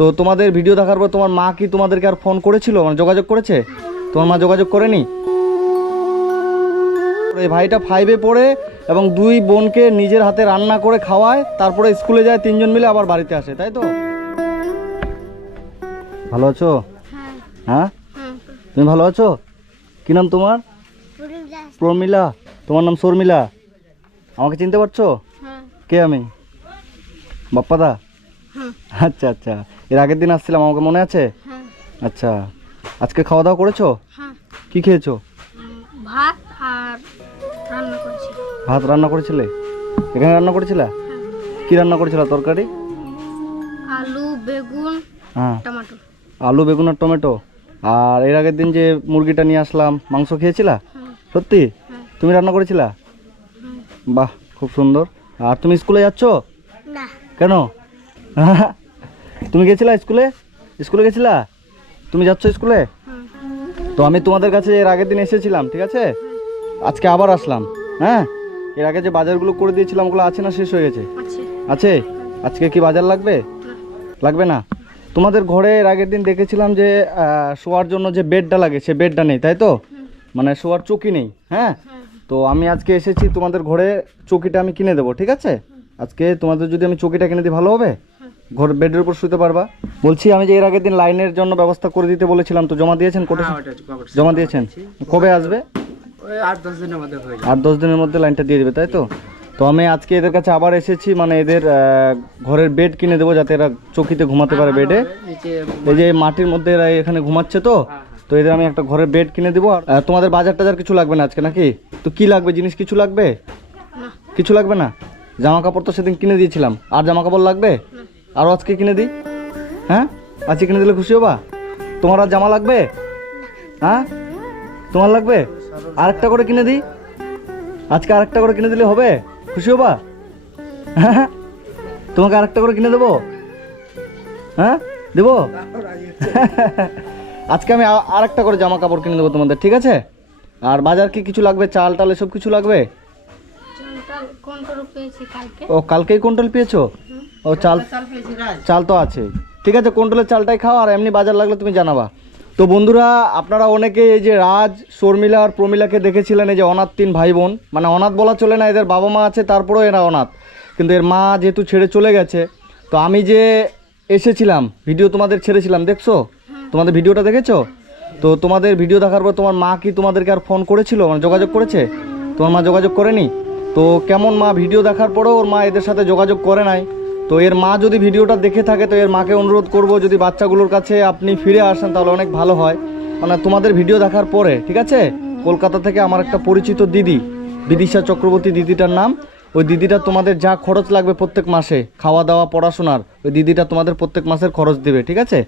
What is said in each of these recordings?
তো তোমাদের ভিডিও দেখার পর তোমার মা কি তোমাদেরকে আর ফোন করেছিল? মানে যোগাযোগ করেছে? তোমার মা যোগাযোগ করেনি? এই ভাইটা ফাইভে পড়ে এবং দুই বোনকে নিজের হাতে রান্না করে খাওয়ায় তারপরে স্কুলে যায় তিনজন মিলে আবার বাড়িতে আসে তাই তো? ভালো আছো? হ্যাঁ? তুমি ভালো আছো? কি নাম তোমার? প্রমিলা। তোমার নাম শর্মিলা। আমাকে চিনতে পারছ? হ্যাঁ। কে আমি? বাপ্পাদা? আচ্ছা আচ্ছা। এর আগের দিন আসছিলাম আমাকে মনে আছে? হ্যাঁ। আচ্ছা। আজকে খাওয়া দাওয়া করেছ? হ্যাঁ। কি খেয়েছো? ভাত আর রান্না করেছি। ভাত রান্না করেছিলে? এখানে রান্না করেছিলা? হ্যাঁ। কি রান্না করেছিলা তরকারি? আলু বেগুন হ্যাঁ। টমেটো। আলু বেগুন আর টমেটো। আর এর আগের দিন যে মুরগিটা নিয়ে আসলাম মাংস খেয়েছিলা? সত্যি? তুমি রান্না করেছিলা? বাহ খুব সুন্দর। আর তুমি স্কুলে যাচ্ছ? কেন? তুমি গেছিলা স্কুলে? স্কুলে গেছিলা? তুমি যাচ্ছ স্কুলে? তো আমি তোমাদের কাছে এর আগের দিন এসেছিলাম ঠিক আছে? আজকে আবার আসলাম হ্যাঁ? এর আগে যে বাজারগুলো করে দিয়েছিলাম ওগুলো আছে না শেষ হয়ে গেছে? আছে। আজকে কি বাজার লাগবে? লাগবে না? তোমাদের ঘরে এর আগের দিন দেখেছিলাম যে শোয়ার জন্য যে বেডটা লাগে সে বেডটা নেই তাই তো? মানে শোয়ার চৌকি নেই হ্যাঁ? তো আমি আজকে এসেছি তোমাদের ঘরে চৌকিটা আমি কিনে দেবো ঠিক আছে? আজকে তোমাদের যদি আমি চৌকিটা কিনে দিই ভালো হবে। ঘর বেডের উপর শুতে পারবা? বলছি আমি যে এর আগের দিন লাইনের জন্য ব্যবস্থা করে দিতে বলেছিলাম তো জমা দিয়েছেন কোটে হ্যাঁ, জমা দিয়েছেন। কবে আসবে? ওই আট দশ দিনের মধ্যে হয়ে যাবে। আট দশ দিনের মধ্যে লাইনটা দিয়ে দেবে তাই তো? তো আমি আজকে এদের কাছে আবার এসেছি মানে এদের ঘরের বেড কিনে দেবো যাতে এরা চৌকিতে ঘুমাতে পারে বেডে। নিচে এই যে মাটির মধ্যে এরা এখানে ঘুমাচ্ছে তো হ্যাঁ, তো এদের আমি একটা ঘরের বেড কিনে দেবো আর তোমাদের বাজার টাজার কিছু লাগবে না আজকে নাকি? তো কি লাগবে জিনিস কিছু লাগবে? কিছু লাগবে না? জামা কাপড় তো সেদিন কিনে দিয়েছিলাম। আর জামা কাপড় লাগবে আরও আজকে কিনে দিই? হ্যাঁ? আজকে কিনে দিলে খুশি হবা? তোমার আর জামা লাগবে? হ্যাঁ? তোমার লাগবে? আরেকটা করে কিনে দিই? আজকে আরেকটা করে কিনে দিলে হবে? খুশি হবা? হ্যাঁ? তোমাকে আরেকটা করে কিনে দেবো? হ্যাঁ? দেবো? আজকে আমি আরেকটা করে জামা কাপড় কিনে দেবো তোমাদের ঠিক আছে? আর বাজার কি কিছু লাগবে? চাল টাল এসব কিছু লাগবে? ও কালকেই কুইন্টাল পেয়েছ? ও চাল চাল তো আছে। ঠিক আছে কুইন্টালের চালটাই খাও আর এমনি বাজার লাগলে তুমি জানাবা। তো বন্ধুরা আপনারা অনেকে এই যে রাজ শর্মিলা আর প্রমিলাকে দেখেছিলেন এই যে অনাথ তিন ভাই বোন মানে অনাথ বলা চলে না এদের বাবা মা আছে তারপরেও এরা অনাথ। কিন্তু এর মা যেহেতু ছেড়ে চলে গেছে তো আমি যে এসেছিলাম ভিডিও তোমাদের ছেড়েছিলাম দেখছ? তোমাদের ভিডিওটা দেখেছ? তো তোমাদের ভিডিও দেখার পর তোমার মা কি তোমাদেরকে আর ফোন করেছিল? মানে যোগাযোগ করেছে? তোমার মা যোগাযোগ করেনি? তো কেমন মা? ভিডিও দেখার পরেও ওর মা এদের সাথে যোগাযোগ করে নাই। তো এর মা যদি ভিডিওটা দেখে থাকে, তো এর মাকে অনুরোধ করব যদি বাচ্চাগুলোর কাছে আপনি ফিরে আসেন, তাহলে অনেক ভালো হয়। মানে তোমাদের ভিডিও দেখার পরে, ঠিক আছে? কলকাতা থেকে আমার একটা পরিচিত দিদি, বিদিশা চক্রবর্তী দিদিটার নাম। ওই দিদিটা তোমাদের যা খরচ লাগবে প্রত্যেক মাসে, খাওয়া দাওয়া, পড়াশোনার, ওই দিদিটা তোমাদের প্রত্যেক মাসের খরচ দেবে, ঠিক আছে?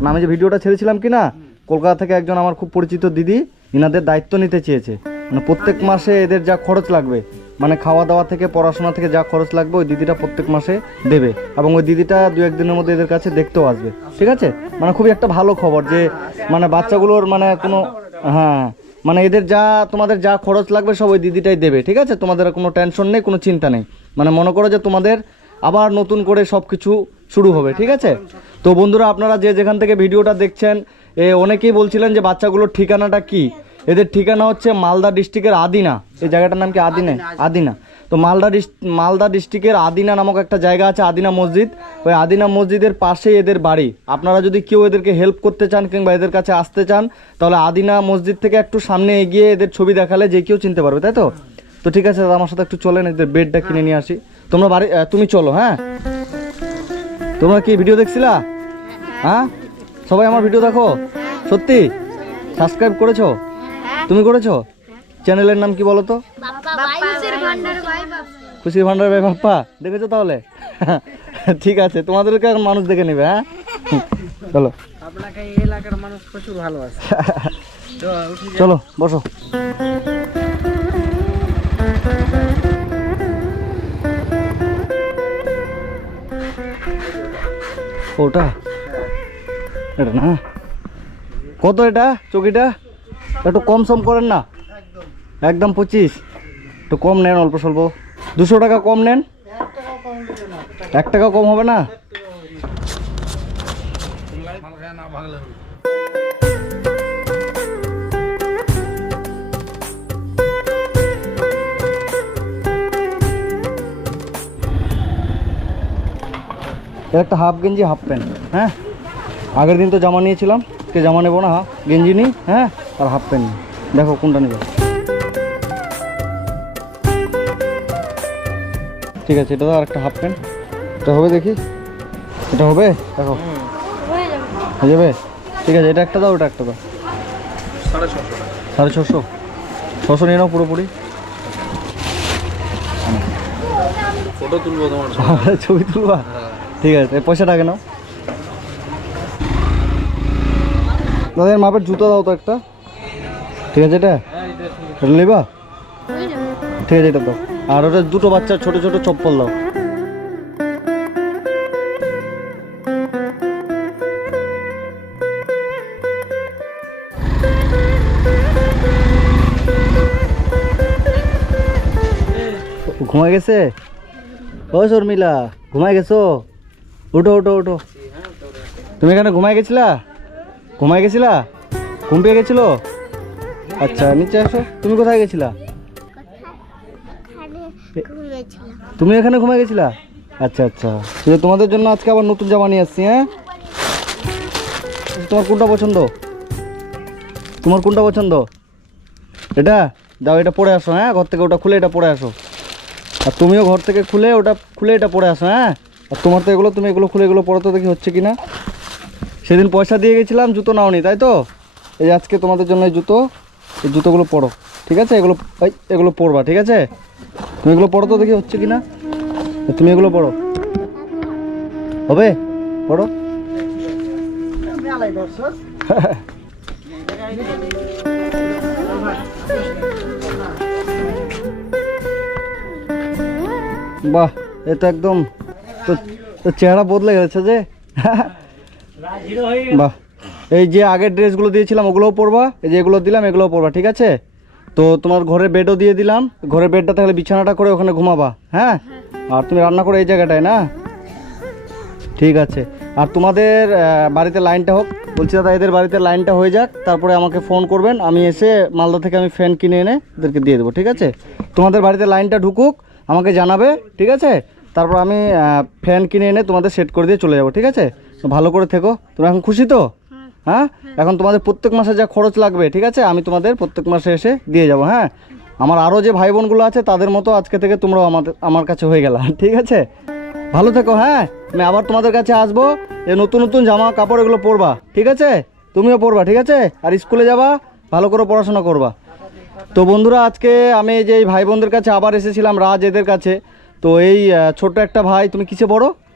মানে আমি যে ভিডিওটা ছেড়েছিলাম কি না কলকাতা থেকে একজন আমার খুব পরিচিত দিদি, ইনাদের দায়িত্ব নিতে চেয়েছে। মানে প্রত্যেক মাসে এদের যা খরচ লাগবে মানে খাওয়া দাওয়া থেকে, পড়াশোনা থেকে যা খরচ লাগবে ওই দিদিটা প্রত্যেক মাসে দেবে এবং ওই দিদিটা দু একদিনের মধ্যে এদের কাছে দেখতেও আসবে, ঠিক আছে? মানে খুবই একটা ভালো খবর যে মানে বাচ্চাগুলোর মানে কোনো হ্যাঁ মানে এদের যা, তোমাদের যা খরচ লাগবে সব ওই দিদিটাই দেবে, ঠিক আছে? তোমাদের কোনো টেনশন নেই, কোনো চিন্তা নেই। মানে মনে করো যে তোমাদের আবার নতুন করে সব কিছু শুরু হবে, ঠিক আছে? তো বন্ধুরা, আপনারা যে যেখান থেকে ভিডিওটা দেখছেন, এ অনেকেই বলছিলেন যে বাচ্চাগুলোর ঠিকানাটা কি? এদের ঠিকানা হচ্ছে মালদা ডিস্ট্রিক্টের আদিনা। এই জায়গাটার নাম কি? আদিনা? আদিনা তো মালদা মালদা ডিস্ট্রিক্টের আদিনা নামক একটা জায়গা আছে আদিনা মসজিদ। ওই আদিনা মসজিদের পাশেই এদের বাড়ি। আপনারা যদি কেউ এদেরকে হেল্প করতে চান কিংবা এদের কাছে আসতে চান তাহলে আদিনা মসজিদ থেকে একটু সামনে এগিয়ে এদের ছবি দেখালে যে কেউ চিনতে পারবে তাই তো? তো ঠিক আছে দাদা আমার সাথে একটু চলেন এদের বেডটা কিনে নিয়ে আসি। তোমরা বাড়ি তুমি চলো হ্যাঁ? তোমরা কি ভিডিও দেখছিলা? হ্যাঁ সবাই আমার ভিডিও দেখো? সত্যি? সাবস্ক্রাইব করেছ? তুমি করেছ? চ্যানেলের নাম কি বলো তো? ভান্ডার ভাই বাবা খুশির ভান্ডার ভাই বাপ্পা। দেখেছ তাহলে? ঠিক আছে তোমাদেরকে এখন মানুষ দেখে নেবে হ্যাঁ? চলো। আপনাকে এই এলাকার মানুষ প্রচুর ভালোবাসে। তো উঠে যান। চলো বসো। ওটা? এটা না? কত এটা? চকিটা? একটু কম সম করেন না? একদম পঁচিশ। একটু কম নেন অল্প স্বল্প। দুশো টাকা কম নেন। এক টাকা কম হবে না? একটা হাফ গেঞ্জি, হাফ প্যান্ট হ্যাঁ? আগের দিন তো জামা নিয়েছিলাম। কে জামা নেব না গেঞ্জি নিই হ্যাঁ? আর হাফ প্যান্ট। দেখো কোনটা নেবে। ঠিক আছে এটা দাও আর একটা হাফ প্যান্ট। এটা হবে দেখি। এটা হবে? দেখো। হয়ে যাবে। ঠিক আছে এটা একটা দাও ওটা একটা দাও। সাড়ে ছশো। সাড়ে ছশো ছশো নিয়ে নাও পুরোপুরি। ফটো তুলবো তোমার ছবি তুলবা? ঠিক আছে এই পয়সাটা আগে নাও। দাদা মাপের জুতো দাও তো একটা। ঠিক আছে এটা? এটা নেবা? ঠিক আছে, এটা দাও। আর ওটা দুটো বাচ্চার ছোট ছোট চপ্পল দাও। ঘুমাই গেছে? ও শর্মিলা ঘুমাই গেছো? উঠো উঠো উঠো। তুমি এখানে ঘুমাই গেছিলা? ঘুমাই গেছিলা? ঘুম পেয়ে গেছিল? আচ্ছা নিচে আসো। তুমি কোথায় গেছিলা? তুমি এখানে ঘুমাই গেছিলা? আচ্ছা আচ্ছা। ঠিক তোমাদের জন্য আজকে আবার নতুন জামা নিয়ে আসছি হ্যাঁ? তোমার কোনটা পছন্দ? তোমার কোনটা পছন্দ? এটা? যাও এটা পরে আসো হ্যাঁ? ঘর থেকে ওটা খুলে এটা পরে আসো। আর তুমিও ঘর থেকে খুলে ওটা খুলে এটা পরে আসো হ্যাঁ? আর তোমার তো এগুলো তুমি এগুলো খুলে এগুলো পরে তো দেখি হচ্ছে কি না সেদিন পয়সা দিয়ে গেছিলাম জুতো নাওনি তাই তো? এই আজকে তোমাদের জন্য এই জুতো। এই জুতোগুলো পরো, ঠিক আছে? এগুলো এগুলো পরবা, ঠিক আছে? তুমি এগুলো পড়ো তো দেখি হচ্ছে কি না তুমি এগুলো পড়ো হবে? পড়ো বাহ, এ তো একদম তো চেহারা বদলে গেছে যে। বাহ। এই যে আগের ড্রেসগুলো দিয়েছিলাম ওগুলোও পরবা? এই যে এগুলো দিলাম এগুলোও পরবা ঠিক আছে? তো তোমার ঘরে বেডও দিয়ে দিলাম। ঘরের বেডটা তাহলে বিছানাটা করে ওখানে ঘুমাবা হ্যাঁ? আর তুমি রান্না করো এই জায়গাটায় না? ঠিক আছে। আর তোমাদের বাড়িতে লাইনটা হোক। বলছি দাদা এদের বাড়িতে লাইনটা হয়ে যাক তারপরে আমাকে ফোন করবেন। আমি এসে মালদা থেকে আমি ফ্যান কিনে এনে এদেরকে দিয়ে দেবো ঠিক আছে? তোমাদের বাড়িতে লাইনটা ঢুকুক আমাকে জানাবে ঠিক আছে? তারপর আমি ফ্যান কিনে এনে তোমাদের সেট করে দিয়ে চলে যাব ঠিক আছে? তো ভালো করে থেকো। তোমরা এখন খুশি তো? হ্যাঁ? এখন তোমাদের প্রত্যেক মাসে যা খরচ লাগবে ঠিক আছে? আমি তোমাদের প্রত্যেক মাসে এসে দিয়ে যাব হ্যাঁ? আমার আরও যে ভাই বোনগুলো আছে তাদের মতো আজকে থেকে তোমরাও আমাদের আমার কাছে হয়ে গেলা ঠিক আছে? ভালো থেকো হ্যাঁ? আমি আবার তোমাদের কাছে আসব এই নতুন নতুন জামা কাপড় এগুলো পরবা ঠিক আছে? তুমিও পরবা ঠিক আছে? আর স্কুলে যাবা ভালো করে পড়াশোনা করবা। তো বন্ধুরা আজকে আমি যে এই ভাই বোনদের কাছে আবার এসেছিলাম রাজ এদের কাছে। তো এই ছোট্ট একটা ভাই তুমি কিসে পড়ো? খাইবে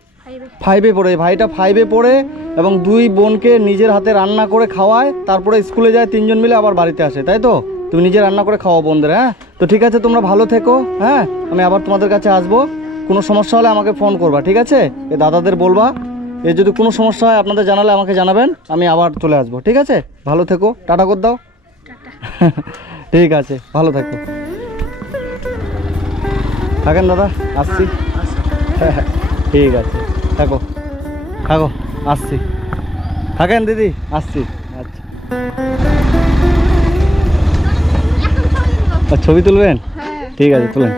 ফাইভে পড়ে। ভাইটা ফাইভে পড়ে এবং দুই বোনকে নিজের হাতে রান্না করে খাওয়ায় তারপরে স্কুলে যায় তিনজন মিলে আবার বাড়িতে আসে তাই তো? তুমি নিজে রান্না করে খাওয়া বোনদের হ্যাঁ? তো ঠিক আছে তোমরা ভালো থেকো হ্যাঁ? আমি আবার তোমাদের কাছে আসব। কোনো সমস্যা হলে আমাকে ফোন করবা ঠিক আছে? এ দাদাদের বলবা। এ যদি কোনো সমস্যা হয় আপনাদের জানালে আমাকে জানাবেন আমি আবার চলে আসব ঠিক আছে? ভালো থেকো। টাটা করে দাও। ঠিক আছে ভালো থাকো। থাকেন দাদা আসছি। ঠিক আছে। থাকো। থাকো আসছি। থাকেন দিদি আসছি। আচ্ছা। ছবি তুলবেন? হ্যাঁ। ঠিক আছে তুলেন।